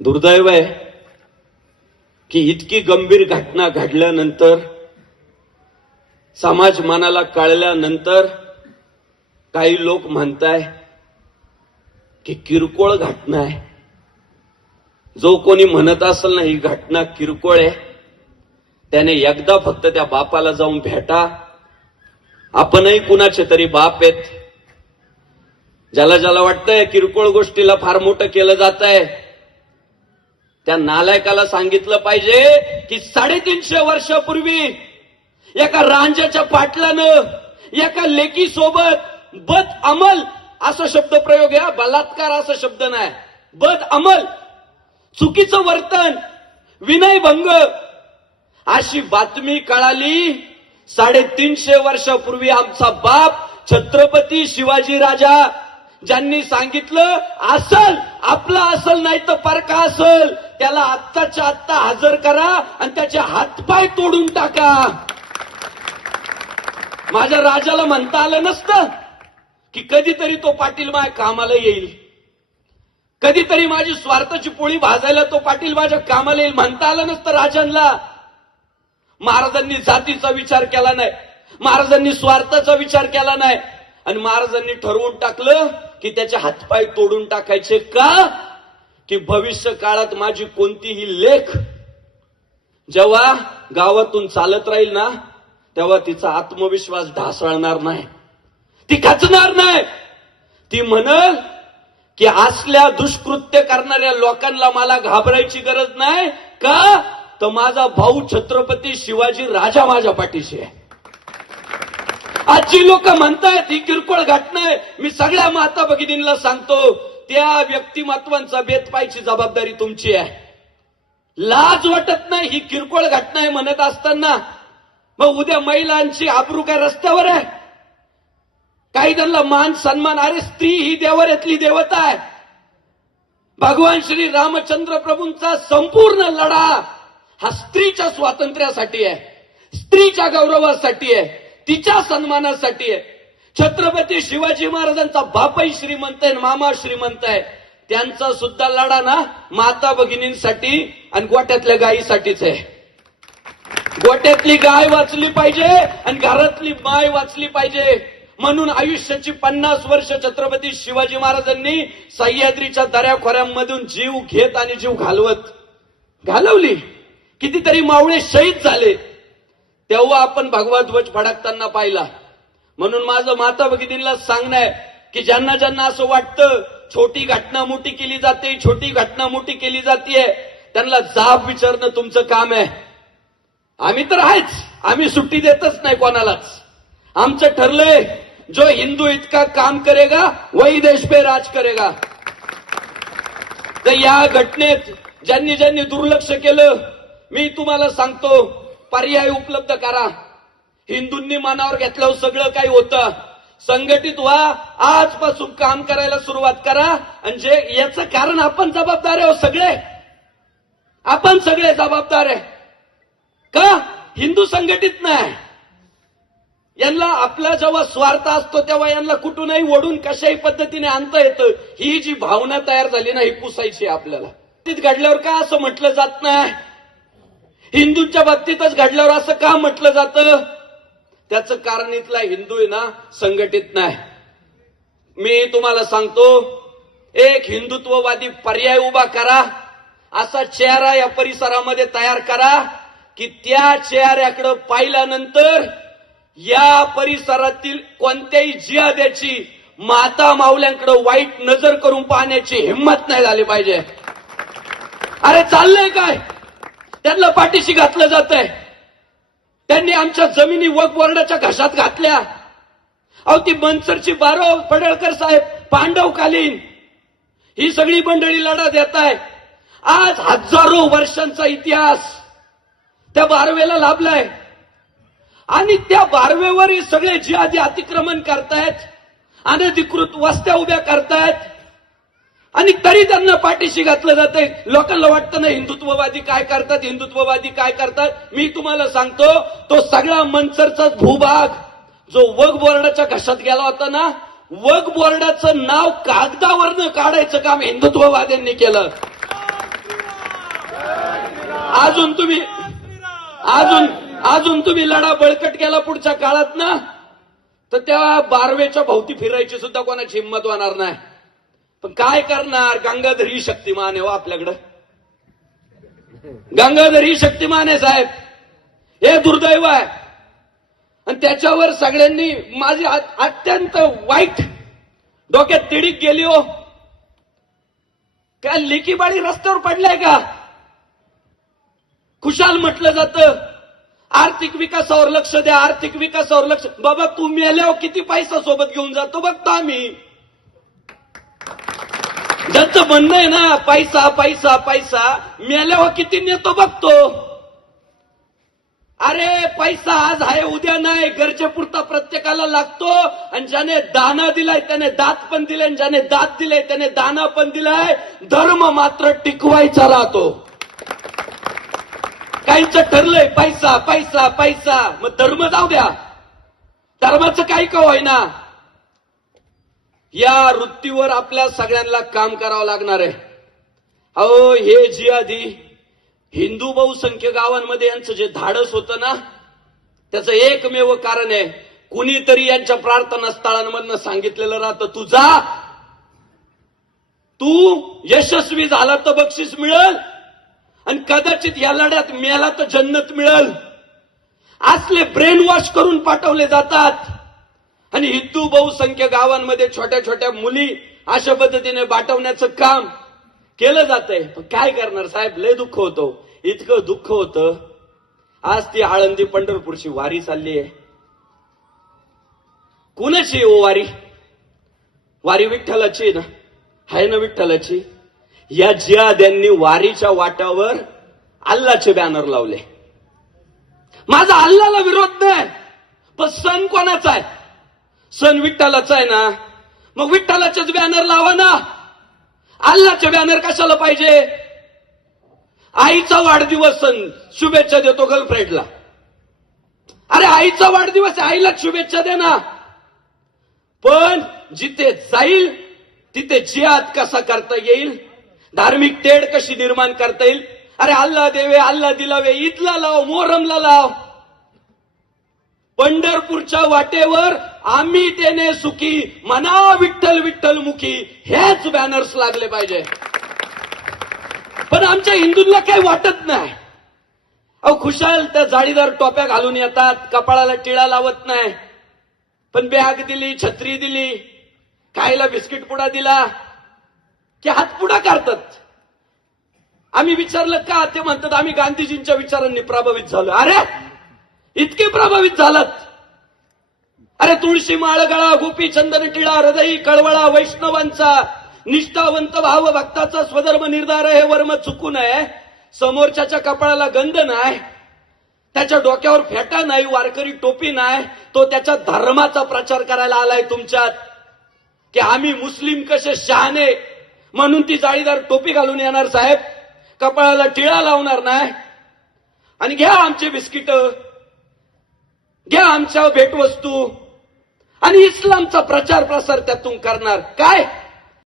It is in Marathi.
दुर्दैव आहे की इतकी गंभीर घटना घडल्यानंतर, समाज मनाला कळल्यानंतर काही लोक म्हणताय की किरकोळ घटना आहे. जो कोणी म्हणत असेल ना ही घटना किरकोळ आहे, त्याने एकदा फक्त त्या बापाला जाऊन भेटा. आपणही कुणाचे तरी बाप आहेत. ज्याला ज्याला वाटतंय किरकोळ गोष्टीला फार मोठं केलं जात आहे, त्या नालायकाला सांगितलं पाहिजे की 350 वर्षापूर्वी एका रांजाच्या पाटलानं एका लेकी सोबत बद अमल असा शब्द प्रयोग आहे, बलात्कार असा शब्द नाही, बद अमल, चुकीचं वर्तन, विनयभंग अशी बातमी कळाली. 350 वर्षापूर्वी आमचा बाप छत्रपती शिवाजी राजा ज्यांनी सांगितलं असल आपला असल नाही तर परका असल, त्याला आत्ताच्या आत्ता हजर करा आणि त्याचे हातपाय तोडून टाका. माझ्या राजाला म्हणता आलं नसतं की कधीतरी तो पाटील माझ्या कामाला येईल, कधीतरी माझी स्वार्थाची पोळी भाजायला तो पाटील माझ्या कामाला येईल, म्हणता आलं नसतं राजांना. महाराजांनी जातीचा विचार केला नाही, महाराजांनी स्वार्थाचा विचार केला नाही आणि महाराजांनी ठरवून टाकलं की त्याचे हातपाय तोडून टाकायचे. का? की भविष्य काळात माझी कोणतीही लेख जेव्हा गावातून चालत राहील ना, तेव्हा तिचा आत्मविश्वास ढासळणार नाही, ती खचणार नाही. ती म्हणल की असल्या दुष्कृत्य करणाऱ्या लोकांना मला घाबरायची गरज नाही. का? तर माझा भाऊ छत्रपती शिवाजी राजा माझ्या पाठीशी आहे. आजची लोक म्हणतायत ही किरकोळ घटना आहे. मी सगळ्या माता भगिनींना सांगतो, त्या व्यक्तिमत्वांचा भेद पाहायची जबाबदारी तुमची आहे. लाज वाटत नाही ही किरकोळ घटना आहे म्हणत असताना? मग उद्या महिलांची आबरू काय रस्त्यावर आहे? काही त्यांना मान सन्मान. अरे स्त्री ही देवरेतली देवता आहे. भगवान श्री रामचंद्र प्रभूंचा संपूर्ण लढा हा स्त्रीच्या स्वातंत्र्यासाठी आहे, स्त्रीच्या गौरवासाठी आहे, तिच्या सन्मानासाठी आहे. छत्रपती शिवाजी महाराजांचा बापही श्रीमंत आहे, मामा श्रीमंत आहे. त्यांचा सुद्धा लढा ना माता भगिनींसाठी आणि गोट्यातल्या गायीसाठीच आहे. गोट्यातली गाय वाचली पाहिजे आणि घरातली माय वाचली पाहिजे. म्हणून आयुष्याची 50 वर्ष छत्रपती शिवाजी महाराजांनी सह्याद्रीच्या दऱ्याखोऱ्यांमधून जीव घेत आणि जीव घालवली. कितीतरी मावळे शहीद झाले, तेव्हा आपण भगवा ध्वज फडकताना पाहिला. म्हणून माझं माता भगिनींना सांगणं आहे की ज्यांना ज्यांना असं वाटतं छोटी घटना मोठी केली जाते, छोटी घटना मोठी केली जाते, त्यांना जाब विचारणं तुमचं काम आहे. आम्ही तर आहेच, आम्ही सुट्टी देतच नाही कोणालाच. आमचं ठरलंय, जो हिंदू इतका काम करेगा वही देश पे राज करेगा. तर या घटनेत ज्यांनी ज्यांनी दुर्लक्ष केलं, मी तुम्हाला सांगतो पर्याय उपलब्ध करा. हिंदूंनी मनावर घेतल्यावर सगळं काही होतं. संघटित व्हा, आजपासून काम करायला सुरुवात करा. आणि जे याचं कारण आपण जबाबदार आहे, सगळे आपण सगळे जबाबदार आहे. का? हिंदू संघटित नाही. यांना आपला जेव्हा स्वार्थ असतो तेव्हा यांना कुठूनही ओढून कशाही पद्धतीने आणता येतं. ही जी भावना तयार झाली ना, ही पुसायची आपल्याला. घडल्यावर का असं म्हटलं जात नाही? हिंदूंच्या बाबतीतच घडल्यावर असं का म्हटलं जातं? त्याचं कारण इथला हिंदू आहे ना संघटित नाही. मी तुम्हाला सांगतो, एक हिंदुत्ववादी पर्याय उभा करा, असा चेहरा या परिसरामध्ये तयार करा की त्या चेहऱ्याकडे पाहिल्यानंतर या परिसरातील कोणत्याही जिहाद्याची माता माऊल्यांकडे वाईट नजर करून पाहण्याची हिंमत नाही झाली पाहिजे. अरे चाललंय काय? त्यांना पाठीशी घातलं जात आहे. त्यांनी आमच्या जमिनी वक्फ बोर्डाच्या घशात घातल्या. अहो ती मनसरची बारो पडळकर साहेब पांडवकालीन ही सगळी मंडळी लढा देत आहे. आज हजारो वर्षांचा इतिहास त्या बारवेला लाभलाय आणि त्या बारवेवर हे सगळे जिहादी अतिक्रमण करतायत, अनधिकृत वस्त्या उभ्या करतायत आणि तरी त्यांना पाठीशी घातलं जातंय. लोकांना वाटतं ना हिंदुत्ववादी काय करतात, हिंदुत्ववादी काय करतात. मी तुम्हाला सांगतो, तो सगळा मनसरचा भूभाग जो वक्फ बोर्डाच्या घशात गेला होता ना, वक्फ बोर्डाचं नाव कागदावरनं काढायचं काम हिंदुत्ववाद्यांनी केलं. अजून तुम्ही लढा बळकट केला पुढच्या काळात ना, तर त्या बारवेच्या भोवती फिरायची सुद्धा कोणाची हिंमत होणार नाही. पण काय करणार, गंगाधर ही शक्तिमान आहे हो आपल्याकडं. गंगाधर ही शक्तिमान आहे साहेब, हे दुर्दैव आहे. आणि त्याच्यावर सगळ्यांनी माझी अत्यंत वाईट डोक्यात तिडीक गेली हो. काय लेकीबाळी रस्त्यावर पडलाय का? खुशाल म्हटलं जातं आर्थिक विकासावर लक्ष द्या, आर्थिक विकासावर लक्ष. बाबा तू मेल्यावर किती पैसा सोबत घेऊन जातो बघतो आम्ही. ज्यांचं म्हणणं आहे ना पैसा पैसा पैसा, मेल्यावर किती नेतो बघतो. अरे पैसा आज आहे उद्या नाही, गरजेपुरता प्रत्येकाला लागतो. आणि ज्याने दाना दिलाय त्याने दात पण दिले, आणि ज्याने दात दिले त्याने दाना पण दिलाय. धर्म मात्र टिकवायचा राहतो. काहींचं ठरलंय पैसा पैसा पैसा, मग धर्म जाऊ द्या, धर्माचं काही का होईना. या वृत्तीवर आपल्या सगळ्यांना काम करावं लागणार आहे. अहो हे जिहादी हिंदू बहुसंख्य गावांमध्ये यांचं जे धाडस होतं ना, त्याचं एकमेव कारण आहे, कुणीतरी यांच्या प्रार्थना स्थळांमधनं सांगितलेलं राहतं तू जा, तू यशस्वी झाला तर बक्षीस मिळेल, आणि कदाचित या लढ्यात मेला तर जन्नत मिळेल. असले ब्रेन वॉश करून पाठवले जातात. आणि हिंदू बहुसंख्य गावांमध्ये छोट्या छोट्या मुली अशा पद्धतीने पाठवण्याचं काम केलं जातंय. पण काय करणार साहेब, लय दुःख होतं. इतकं दुःख होतं, आज ती आळंदी पंढरपूरची वारी चालली आहे. कुणाची ओ वारी? वारी विठ्ठलाची ना, आहे ना विठ्ठलाची. या जिहाद्यांनी वारीच्या वाटावर अल्लाचे बॅनर लावले. माझा अल्लाला विरोध नाही, पण सण कोणाचा आहे? सण विठ्ठलाचा आहे ना, मग विठ्ठलाचेच बॅनर लावा ना. अल्लाचे बॅनर कशाला पाहिजे? आईचा वाढदिवस सण, शुभेच्छा देतो गर्लफ्रेंडला. अरे आईचा वाढदिवस आहे, आईला शुभेच्छा दे ना. पण जिथे जाईल तिथे जिहाद कसा करता येईल, धार्मिक तेढ कशी निर्माण करता येईल. अरे अल्ला देवे अल्ला दिलावे, ईदला लाव, मोहरमला लाव. पंढरपूरच्या वाटेवर आम्ही तेने सुखी, मना विठ्ठल विठ्ठल मुखी, हेच बॅनर्स लागले पाहिजे. पण आमच्या हिंदूंना काही वाटत नाही. अहो खुशाल त्या जाळीदार टोप्या घालून येतात, कपाळाला टिळा लावत नाही. पण बॅग दिली, छत्री दिली, खायला बिस्किट पुडा दिला की हात पुढा करतात. आम्ही विचारलं का, ते म्हणतात आम्ही गांधीजींच्या विचारांनी प्रभावित झालो. अरे इतके प्रभावित झालात? अरे तुळशी माळ गळा, गोपी चंदन टिळा, हृदयी कळवळा, वैष्णवांचा निष्ठावंत भाव भक्ताचा स्वधर्म निर्धार हे वर्म चुकू नये. समोरच्याच्या कपाळाला गंध नाही, त्याच्या डोक्यावर फेटा नाही, वारकरी टोपी नाही, तो त्याच्या धर्माचा प्रचार करायला आलाय तुमच्यात. की आम्ही मुस्लिम कसे शहाणे म्हणून ती जाळीदार टोपी घालून येणार साहेब, कपाळाला टिळा लावणार नाही. आणि घ्या आमचे बिस्किट, घ्या आमच्या भेटवस्तू, आणि इस्लामचा प्रचार प्रसार त्यातून करणार. काय